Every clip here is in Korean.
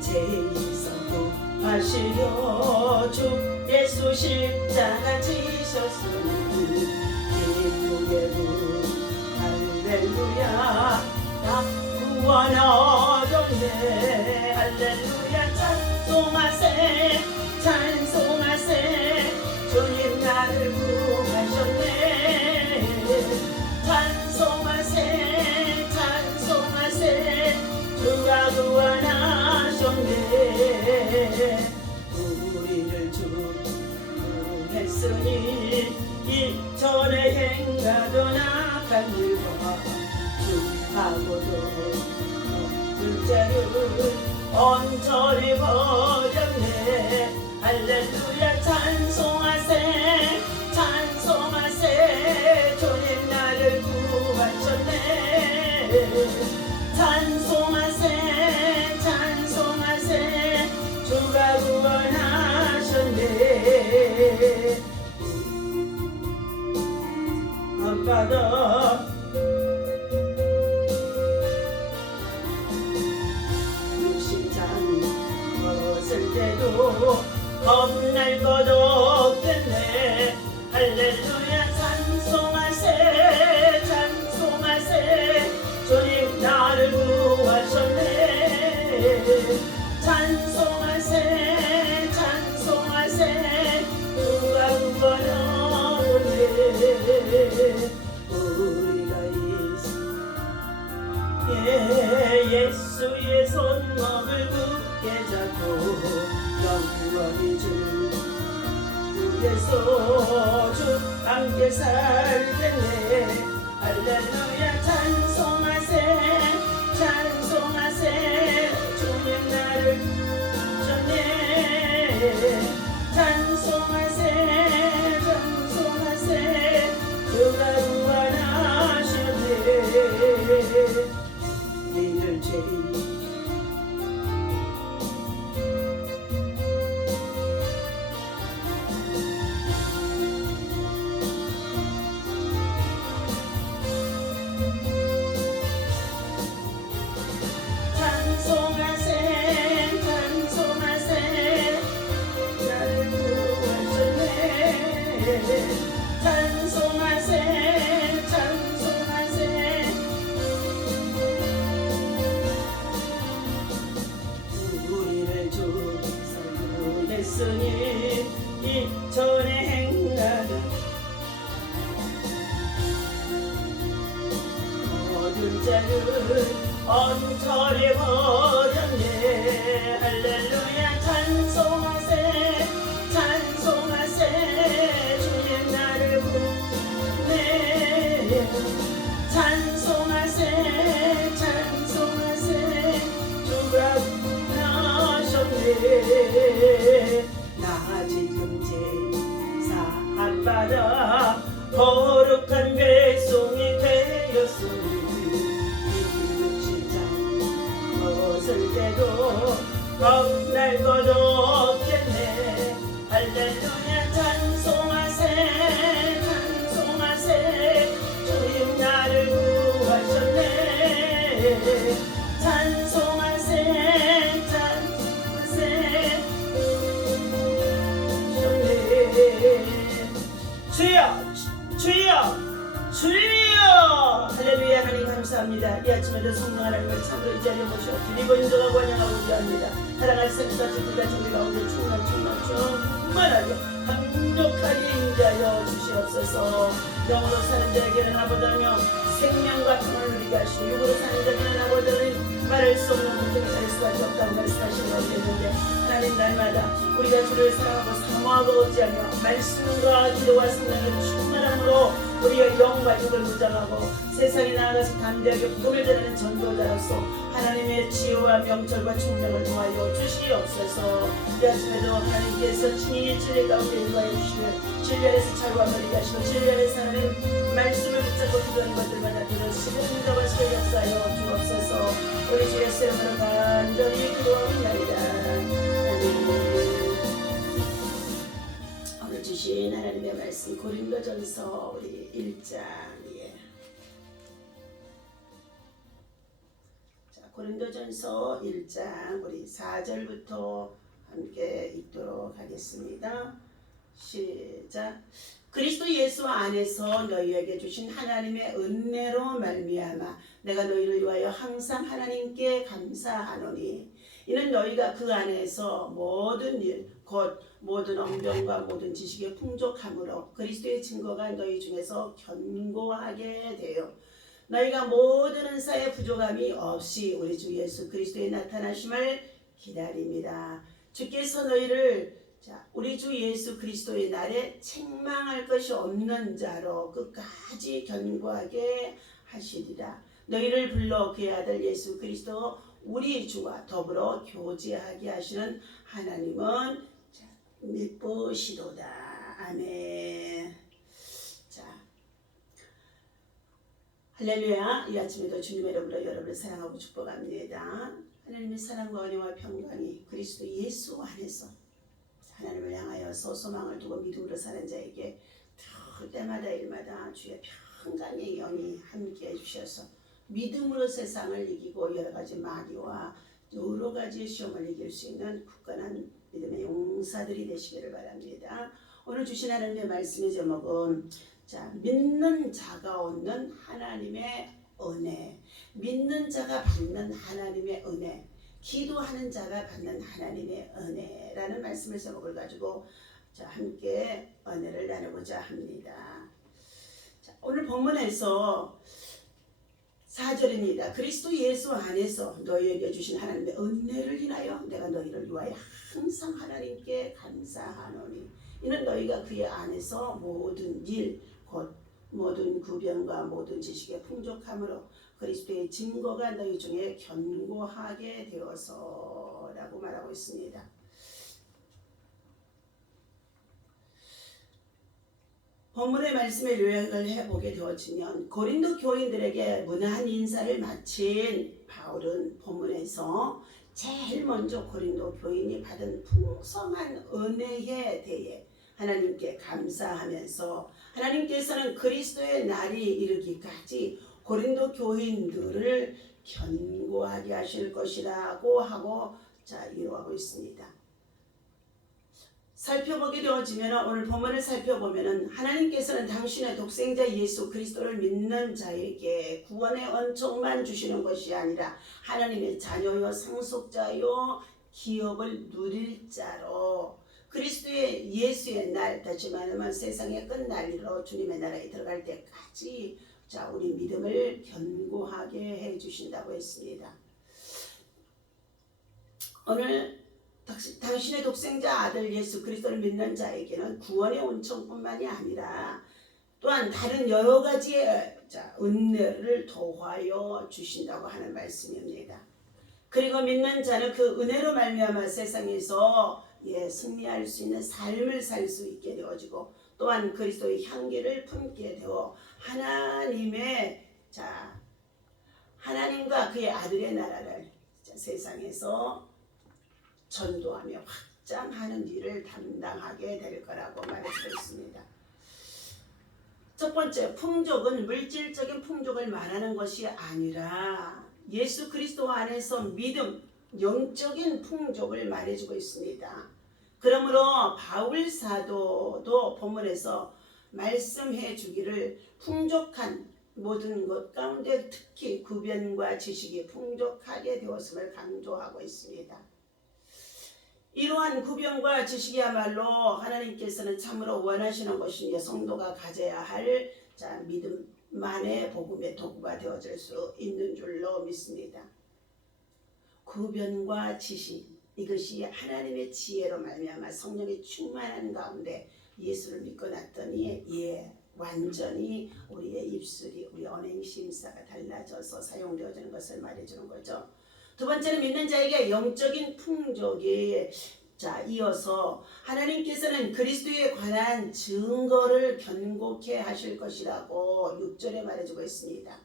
제이서도 하시려 주 예수 십자가 지셨으니 기쁘게 할렐루야 나 구원 얻었네 할렐루야 찬송하세 찬송하세 주님 나를 구하셨네 찬송하세 찬송하세 주가 구원하셨네 우리를 주했으니 이전에 행하던 악한 일과 주하고도 없는 자를 온전히 버렸네 할렐루야 찬송하세 찬송하세 주님 나를 구하셨네 찬송하세 찬송하세 주가 구원하셨네 밤바다 육신장 벗을 때도 겁날 것 없겠네 할렐루야 찬송하세 찬송하세 주님 나를 구하셨네 찬송하세 찬송하세 주가 구원하셨네 우리가 예수의 손목을 굳게 잡고 영원히 주 예수 주 함께 살겠네 할렐루야 찬송하세 찬송하세 주님 나를 주셨네 찬송하세 찬송하세 주가 구원하셨네 니를 죄인 찬송하세 찬송하세 우리를 주 선구했으니 이전에 행하던 모든 자를 온전히 버렸네 할렐루야 찬송하세 찬송하세 주님 나를 구원해 찬송하세 찬송하세 주가 구원하셨네 나 지금 제사 받아 거룩한 백성이 되었으니 벗을 때도 겁날 것 없겠네 할렐루야 찬송하세 찬송하세 주님 나를 구하셨네 찬송하세 찬송하세 주여 주여 주여 할렐루야 하나님 감사합니다 이 아침에도 성령 하나님을 참으로 이 자리에 모셔 드리고 인정하고 환영하고자 합니다 사랑할 생수같이 그같이 우리 가운데 충만하게 강력하게 인자하여 주시옵소서 영으로 사는 자에게는 아버지며 생명과 평안을 누리게 하시고 육으로 사는 자에게는 아버지는 말할 수 없는 고통이 될 수밖에 없다는 말씀하신 것이 있는데 하나님 날마다 우리가 주를 사랑하고 사모하고 어찌하며 말씀과 기도와 성령의 충만함으로 우리의 영과 육을 무장하고 세상에 나아가서 담대하게 복음을 전하는 전도자로서 하나님의 지혜와 명철과 총명을 도하여 주시옵소서 이 아침에도 하나님께서 친히 진리 가운데 인도하여 주시며 진리 안에서 자유와 머리게 하시고 진리 안에서 하나님 말씀을 붙잡고 기도하는 것들마다 들으시고 응답하시고 역사하여 주옵소서 우리 주 예수 이름으로 간절히 기도합니다. 오늘 주신 하나님의 말씀 고린도전서 우리 1장이에요. 고린도전서 1장 우리 4절부터 함께 읽도록 하겠습니다. 시작. 그리스도 예수 안에서 너희에게 주신 하나님의 은혜로 말미암아 내가 너희를 위하여 항상 하나님께 감사하노니 이는 너희가 그 안에서 모든 일 곧 모든 언변과 모든 지식의 풍족함으로 그리스도의 증거가 너희 중에서 견고하게 되어 너희가 모든 은사의 부족함이 없이 우리 주 예수 그리스도의 나타나심을 기다립니다. 주께서 너희를 우리 주 예수 그리스도의 날에 책망할 것이 없는 자로 끝까지 견고하게 하시리라. 너희를 불러 그의 아들 예수 그리스도 우리 주와 더불어 교제하게 하시는 하나님은 미쁘시도다. 아멘. 자, 할렐루야. 이 아침에도 주님의 이름으로 여러분을 사랑하고 축복합니다. 하나님의 사랑과 은혜와 평강이 그리스도 예수 안에서 하나님을 향하여서 소망을 두고 믿음으로 사는 자에게 때마다 일마다 주의 평강의 영이 함께해 주셔서 믿음으로 세상을 이기고 여러 가지 마귀와 여러 가지 시험을 이길 수 있는 굳건한 믿음의 용사들이 되시기를 바랍니다. 오늘 주신 하나님의 말씀의 제목은 믿는 자가 얻는 하나님의 은혜, 믿는 자가 받는 하나님의 은혜, 기도하는 자가 받는 하나님의 은혜라는 말씀의 제목을 가지고 함께 은혜를 나누고자 합니다. 오늘 본문에서 4절입니다. 그리스도 예수 안에서 너희에게 주신 하나님의 은혜를 인하여 내가 너희를 위하여 항상 하나님께 감사하노니 이는 너희가 그의 안에서 모든 일 곧 모든 구변과 모든 지식의 풍족함으로 그리스도의 증거가 너희 중에 견고하게 되어서 라고 말하고 있습니다. 본문의 말씀을 요약을 해보게 되어지면 고린도 교인들에게 문화한 인사를 마친 바울은 본문에서 제일 먼저 고린도 교인이 받은 풍성한 은혜에 대해 하나님께 감사하면서 하나님께서는 그리스도의 날이 이르기까지 고린도 교인들을 견고하게 하실 것이라고 하고 이루어가고 있습니다. 살펴보게 되어지면 오늘 본문을 살펴보면 하나님께서는 당신의 독생자 예수 그리스도를 믿는 자에게 구원의 은총만 주시는 것이 아니라 하나님의 자녀요 상속자요 기업을 누릴 자로 그리스도의 예수의 날 다시 말하면 세상의 끝날로 주님의 나라에 들어갈 때까지 우리 믿음을 견고하게 해주신다고 했습니다. 오늘 당신의 독생자 아들 예수 그리스도를 믿는 자에게는 구원의 은총뿐만이 아니라 또한 다른 여러 가지의 은혜를 더하여 주신다고 하는 말씀입니다. 그리고 믿는 자는 그 은혜로 말미암아 세상에서 승리할 수 있는 삶을 살 수 있게 되어지고 또한 그리스도의 향기를 품게 되어 하나님과 그의 아들의 나라를 세상에서 전도하며 확장하는 일을 담당하게 될 거라고 말해주고 있습니다. 첫 번째, 풍족은 물질적인 풍족을 말하는 것이 아니라 예수 그리스도 안에서 믿음, 영적인 풍족을 말해주고 있습니다. 그러므로 바울 사도도 본문에서 말씀해 주기를 풍족한 모든 것 가운데 특히 구변과 지식이 풍족하게 되었음을 강조하고 있습니다. 이러한 구변과 지식이야말로 하나님께서는 참으로 원하시는 것이며 성도가 가져야 할 믿음만의 복음의 도구가 되어질 수 있는 줄로 믿습니다. 구변과 지식 이것이 하나님의 지혜로 말미암아 성령이 충만한 가운데 예수를 믿고 났더니 완전히 우리의 입술이 우리 언행 심사가 달라져서 사용되어지는 것을 말해주는 거죠. 두 번째는 믿는 자에게 영적인 풍족이 이어서 하나님께서는 그리스도에 관한 증거를 견고케 하실 것이라고 6절에 말해주고 있습니다.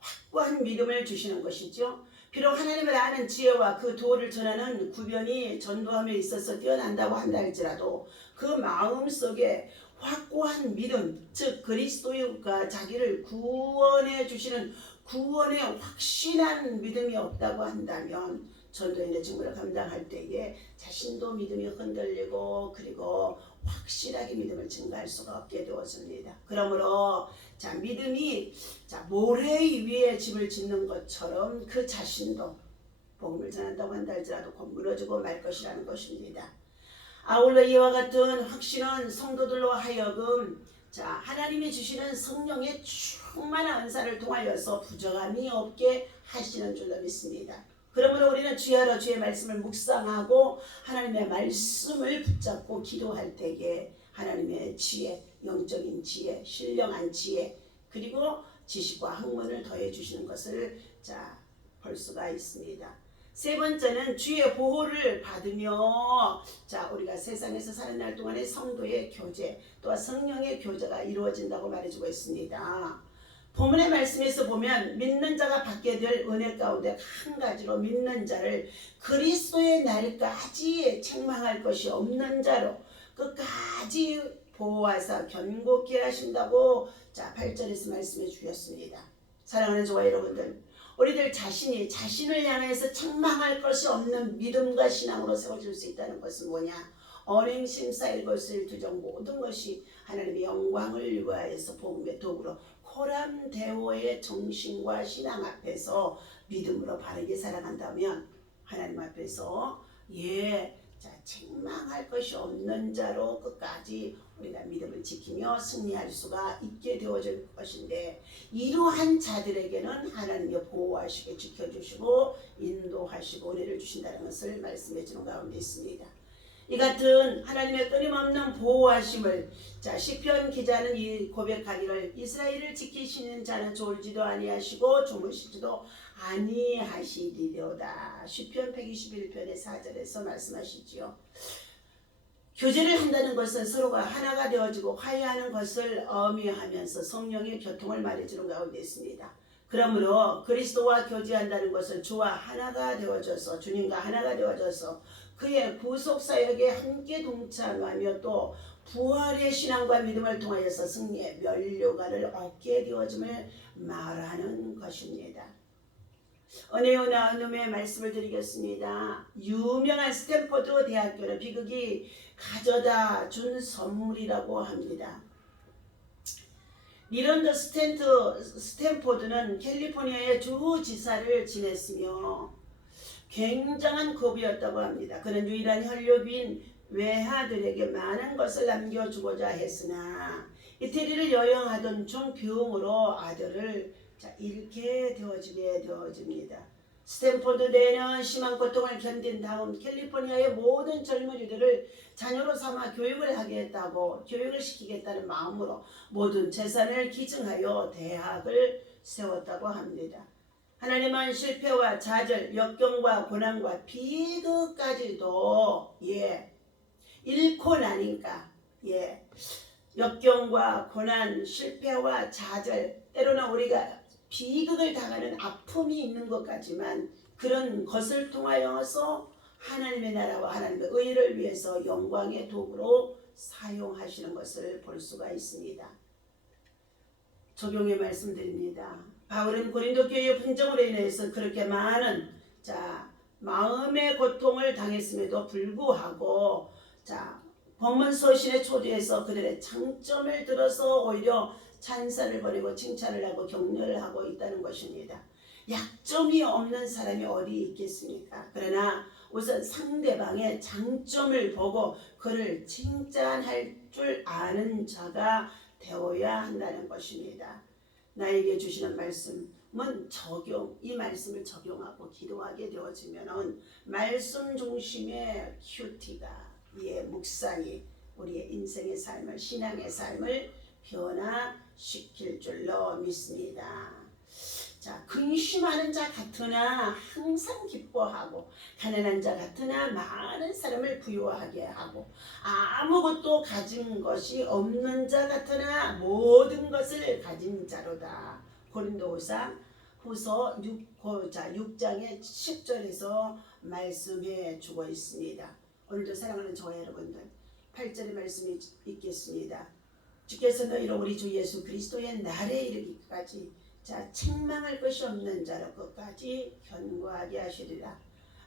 확고한 믿음을 주시는 것이죠. 비록 하나님을 아는 지혜와 그 도를 전하는 구변이 전도함에 있어서 뛰어난다고 한다 할지라도 그 마음속에 확고한 믿음, 즉 그리스도가 자기를 구원해 주시는 구원에 확신한 믿음이 없다고 한다면 전도인의 직무를 감당할 때에 자신도 믿음이 흔들리고 그리고 확실하게 믿음을 증가할 수가 없게 되어집니다. 그러므로 자 믿음이 자 모래 위에 집을 짓는 것처럼 그 자신도 복음을 전한다고 한다 할지라도 곧 무너지고 말 것이라는 것입니다. 아울러 이와 같은 확신은 성도들로 하여금 자 하나님이 주시는 성령의 충만한 은사를 통하여서 부정함이 없게 하시는 줄로 믿습니다. 그러므로 우리는 주야로 주의 말씀을 묵상하고 하나님의 말씀을 붙잡고 기도할 때에 하나님의 지혜, 영적인 지혜, 신령한 지혜 그리고 지식과 학문을 더해 주시는 것을 자 볼 수가 있습니다. 세 번째는 주의 보호를 받으며 자 우리가 세상에서 사는 날 동안에 성도의 교제 또한 성령의 교제가 이루어진다고 말해주고 있습니다. 본문의 말씀에서 보면 믿는 자가 받게 될 은혜 가운데 한 가지로 믿는 자를 그리스도의 날까지 책망할 것이 없는 자로 끝까지 보호하사 견고케 하신다고 자 8절에서 말씀해 주셨습니다. 사랑하는 저와 여러분들 우리들 자신이 자신을 향해서 책망할 것이 없는 믿음과 신앙으로 세워질 수 있다는 것은 뭐냐? 언행심 쌓일 것을 두정 모든 것이 하나님의 영광을 위하여서 복음의 도구로 코람데오의 정신과 신앙 앞에서 믿음으로 바르게 살아간다면 하나님 앞에서 자 책망할 것이 없는 자로 끝까지 우리가 믿음을 지키며 승리할 수가 있게 되어질 것인데 이러한 자들에게는 하나님이 보호하시고 지켜주시고 인도하시고 은혜를 주신다는 것을 말씀해 주는 가운데 있습니다. 이 같은 하나님의 끊임없는 보호하심을 자 시편 기자는 이 고백하기를 이스라엘을 지키시는 자는 졸지도 아니하시고 주무시지도 아니하시리로다. 시편 121편의 4절에서 말씀하시지요. 교제를 한다는 것은 서로가 하나가 되어지고 화해하는 것을 의미하면서 성령의 교통을 말해주는 가운데 있습니다. 그러므로 그리스도와 교제한다는 것은 주와 하나가 되어져서 주님과 하나가 되어져서 그의 구속사역에 함께 동참하며 또 부활의 신앙과 믿음을 통하여서 승리의 면류관을 얻게 되어짐을 말하는 것입니다. 은혜와 나눔의 말씀을 드리겠습니다. 유명한 스탠포드 대학교는 비극이 가져다 준 선물이라고 합니다. 리런드 스탠포드는 캘리포니아의 주지사를 지냈으며 굉장한 거부였다고 합니다. 그는 유일한 혈육인 외아들에게 많은 것을 남겨주고자 했으나 이태리를 여행하던 중 병으로 아들을 잃게 되어집니다. 스탠포드 대는 심한 고통을 견딘 다음 캘리포니아의 모든 젊은이들을 자녀로 삼아 교육을 하겠다고 교육을 시키겠다는 마음으로 모든 재산을 기증하여 대학을 세웠다고 합니다. 하나님은 실패와 좌절, 역경과 고난과 비극까지도 잃고 나니까 역경과 고난, 실패와 좌절, 때로는 우리가 비극을 당하는 아픔이 있는 것 같지만 그런 것을 통하여서 하나님의 나라와 하나님의 의를 위해서 영광의 도구로 사용하시는 것을 볼 수가 있습니다. 적용해 말씀드립니다. 바울은 고린도 교회의 분쟁으로 인해서 그렇게 많은 마음의 고통을 당했음에도 불구하고 본문 서신의 초대에서 그들의 장점을 들어서 오히려 찬사를 벌이고 칭찬을 하고 격려를 하고 있다는 것입니다. 약점이 없는 사람이 어디 있겠습니까? 그러나 우선 상대방의 장점을 보고 그를 칭찬할 줄 아는 자가 되어야 한다는 것입니다. 나에게 주시는 말씀은 이 말씀을 적용하고 기도하게 되어지면 말씀 중심의 큐티가 묵상이 우리의 인생의 삶을 신앙의 삶을 변화시킬 줄로 믿습니다. 근심하는 자 같으나 항상 기뻐하고 가난한 자 같으나 많은 사람을 부유하게 하고 아무것도 가진 것이 없는 자 같으나 모든 것을 가진 자로다. 고린도후서 6장의 10절에서 말씀해 주고 있습니다. 오늘도 사랑하는 저와 여러분들 8절의 말씀이 있겠습니다. 주께서 너희로 우리 주 예수 그리스도의 날에 이르기까지 자, 책망할 것이 없는 자로 끝까지 견고하게 하시리라.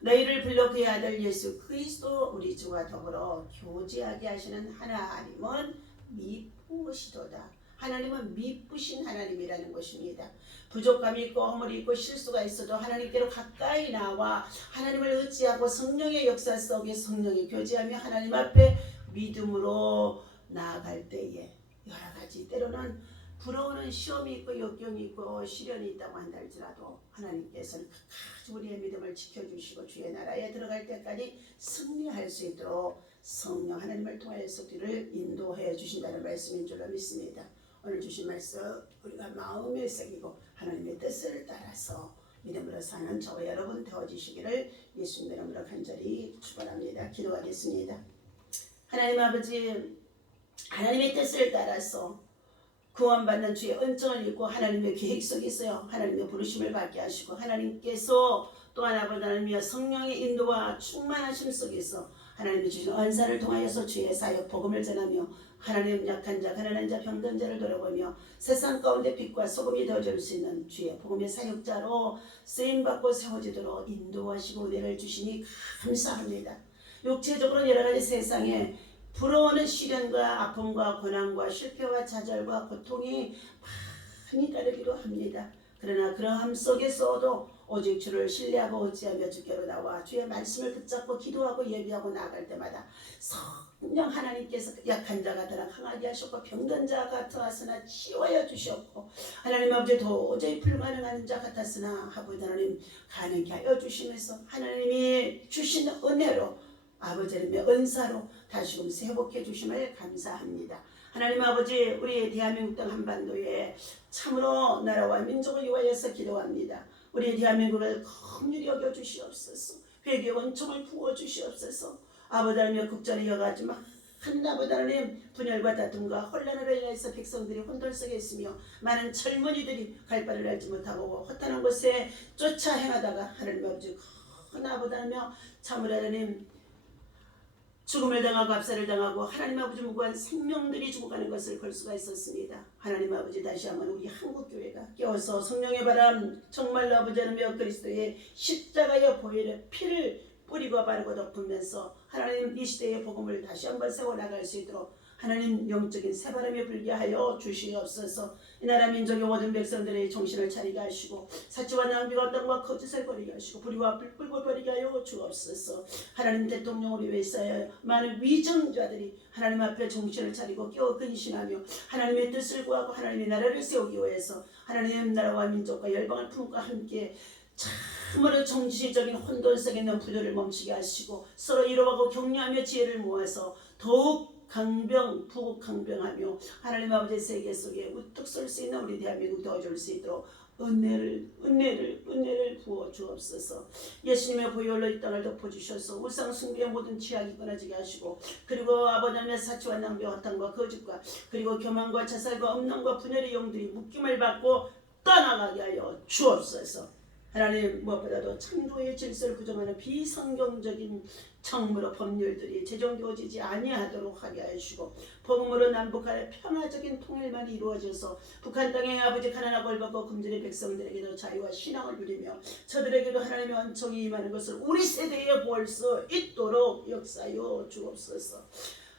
너희를 불러 그의 아들 예수 그리스도 우리 주와 더불어 교제하게 하시는 하나님은 미쁘시도다. 하나님은 미쁘신 하나님이라는 것입니다. 부족함이 있고 허물이 있고 실수가 있어도 하나님께로 가까이 나와 하나님을 의지하고 성령의 역사 속에 성령이 교제하며 하나님 앞에 믿음으로 나아갈 때에 여러 가지 때로는 불어오는 시험이 있고 역경이 있고 시련이 있다고 한다 할지라도 하나님께서는 끝까지 우리의 믿음을 지켜주시고 주의 나라에 들어갈 때까지 승리할 수 있도록 성령 하나님을 통하여서 우리를 인도해 주신다는 말씀인 줄로 믿습니다. 오늘 주신 말씀 우리가 마음에 새기고 하나님의 뜻을 따라서 믿음으로 사는 저와 여러분 되어주시기를 예수님 이름으로 간절히 축원합니다. 기도하겠습니다. 하나님 아버지, 하나님의 뜻을 따라서 구원받는 주의 은총을 입고 하나님의 계획 속에 있어요. 하나님의 부르심을 받게 하시고 하나님께서 또한 아버지 하나님의 성령의 인도와 충만하심 속에서 하나님이 주신 은사를 통하여서 주의 사역 복음을 전하며 하나님 약한 자, 가난한 자, 병든 자를 돌아보며 세상 가운데 빛과 소금이 되어줄 수 있는 주의 복음의 사역자로 쓰임받고 세워지도록 인도하시고 은혜를 주시니 감사합니다. 육체적으로 여러 가지 세상에 불어오는 시련과 아픔과 고난과 실패와 좌절과 고통이 많이 따르기도 합니다. 그러나 그러함 속에서도 오직 주를 신뢰하고 의지하며 주께로 나와 주의 말씀을 붙잡고 기도하고 예비하고 나아갈 때마다 성령 하나님께서 약한 자 같으나 강하게 하셨고 병든 자 같았으나 치유하여 주셨고 하나님 아버지 도저히 불가능한 자 같았으나 아버지 하나님 가능케 하여 주시면서 하나님이 주신 은혜로 아버지 하나님의 은사로 다시금 회복해 주심을 감사합니다. 하나님 아버지, 우리 대한민국 땅 한반도에 참으로 나라와 민족을 위하여서 기도합니다. 우리 대한민국을 긍휼히 여겨 주시옵소서. 회개의 원총을 부어 주시옵소서. 아버지 하나님의 국전에 여가지만 아버지 하나님 분열과 다툼과 혼란으로 인해서 백성들이 혼돈 속에 있으며 많은 젊은이들이 갈 바를 알지 못하고 허탄한 곳에 쫓아 행하다가 하나님 아버지 큰 아버지 하나며 참으로 하나님 죽음을 당하고 압살을 당하고 하나님 아버지 무고한 생명들이 죽어가는 것을 볼 수가 있었습니다. 하나님 아버지 다시 한번 우리 한국교회가 깨어서 성령의 바람 정말로 아버지 하나님 그리스도의 십자가의 보혈의 피를 뿌리고 바르고 덮으면서 하나님 이 시대의 복음을 다시 한번 세워나갈 수 있도록 하나님 영적인 새바람이 불게 하여 주시옵소서. 이 나라 민족의 모든 백성들의 정신을 차리게 하시고 사치와 낭비와 땅과 거짓을 버리게 하시고 불의와 불법을 버리게 하여 주옵소서. 하나님 대통령을 위해서 많은 위정자들이 하나님 앞에 정신을 차리고 깨어 근신하며 하나님의 뜻을 구하고 하나님의 나라를 세우기 위해서 하나님의 나라와 민족과 열방을 품과 함께 참으로 정치적인 혼돈 속에 있는 분열을 멈추게 하시고 서로 이로하고 격려하며 지혜를 모아서 더욱 부강병하며 하나님 아버지의 세계 속에 우뚝 설 수 있는 우리 대한민국 도와줄 수 있도록 은혜를 부어 주옵소서. 예수님의 보혈로 이 땅을 덮어주셔서 우상 숭배의 모든 죄악이 끊어지게 하시고 그리고 아버지 하나님의 사치와 낭비와 허탄과 거짓과 그리고 교만과 자살과 음란과 분열의 영들이 묶임을 받고 떠나가게 하여 주옵소서. 하나님 무엇보다도 창조의 질서를 부정하는 비성경적인 청무로 법률들이 제정되어지지 아니하도록 하게 하시고 복음으로 남북한의 평화적인 통일만 이루어져서 북한 땅의 아버지 가난하고 얼박고 금전의 백성들에게도 자유와 신앙을 누리며 저들에게도 하나님의 은총이 임하는 것을 우리 세대에 볼 수 있도록 역사하여 주옵소서.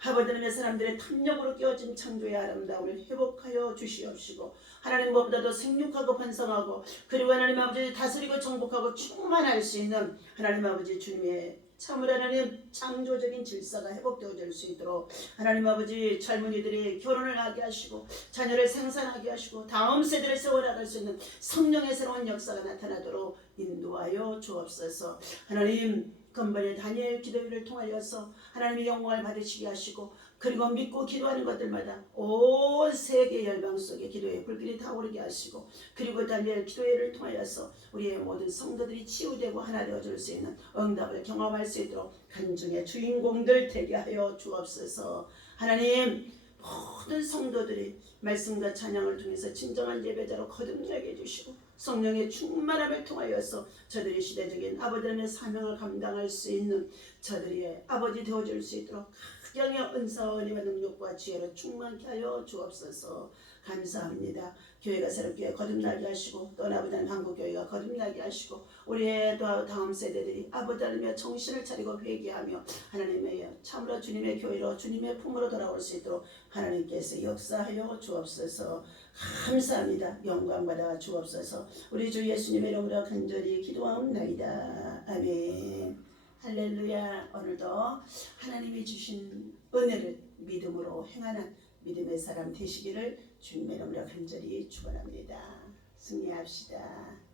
아버지 하나님의 사람들의 탐욕으로 깨어진 창조의 아름다움을 회복하여 주시옵시고 하나님 무엇보다도 생육하고 번성하고 그리고 하나님 아버지 다스리고 정복하고 충만할 수 있는 하나님 아버지 주님의 참으로 하나님 창조적인 질서가 회복되어질 수 있도록 하나님 아버지 젊은이들이 결혼을 하게 하시고 자녀를 생산하게 하시고 다음 세대를 세워나갈 수 있는 성령의 새로운 역사가 나타나도록 인도하여 주옵소서. 하나님 근본의 다니엘 기도회를 통하여서 하나님의 영광을 받으시게 하시고 그리고 믿고 기도하는 것들마다 온 세계 열방 속에 기도의 불길이 타오르게 하시고 그리고 다니엘 기도회를 통하여서 우리의 모든 성도들이 치유되고 하나 되어줄 수 있는 응답을 경험할 수 있도록 간증의 주인공들 되게 하여 주옵소서. 하나님 모든 성도들이 말씀과 찬양을 통해서 진정한 예배자로 거듭나게 해주시고 성령의 충만함을 통하여서 저들이 시대적인 아버지의 사명을 감당할 수 있는 저들의 아버지 되어줄 수 있도록 각양의 은사와 은혜와 능력과 지혜로 충만케 하여 주옵소서. 감사합니다. 교회가 새롭게 거듭나게 하시고 또 나보다는 한국교회가 거듭나게 하시고 우리의 또 다음 세대들이 아버지며 정신을 차리고 회개하며 하나님의 참으로 주님의 교회로 주님의 품으로 돌아올 수 있도록 하나님께서 역사하여 주옵소서. 감사합니다. 영광 받아 주옵소서. 우리 주 예수님의 이름으로 간절히 기도하옵나이다. 아멘. 할렐루야. 오늘도 하나님이 주신 은혜를 믿음으로 행하는 믿음의 사람 되시기를 주님의 이름으로 간절히 축원합니다. 승리합시다.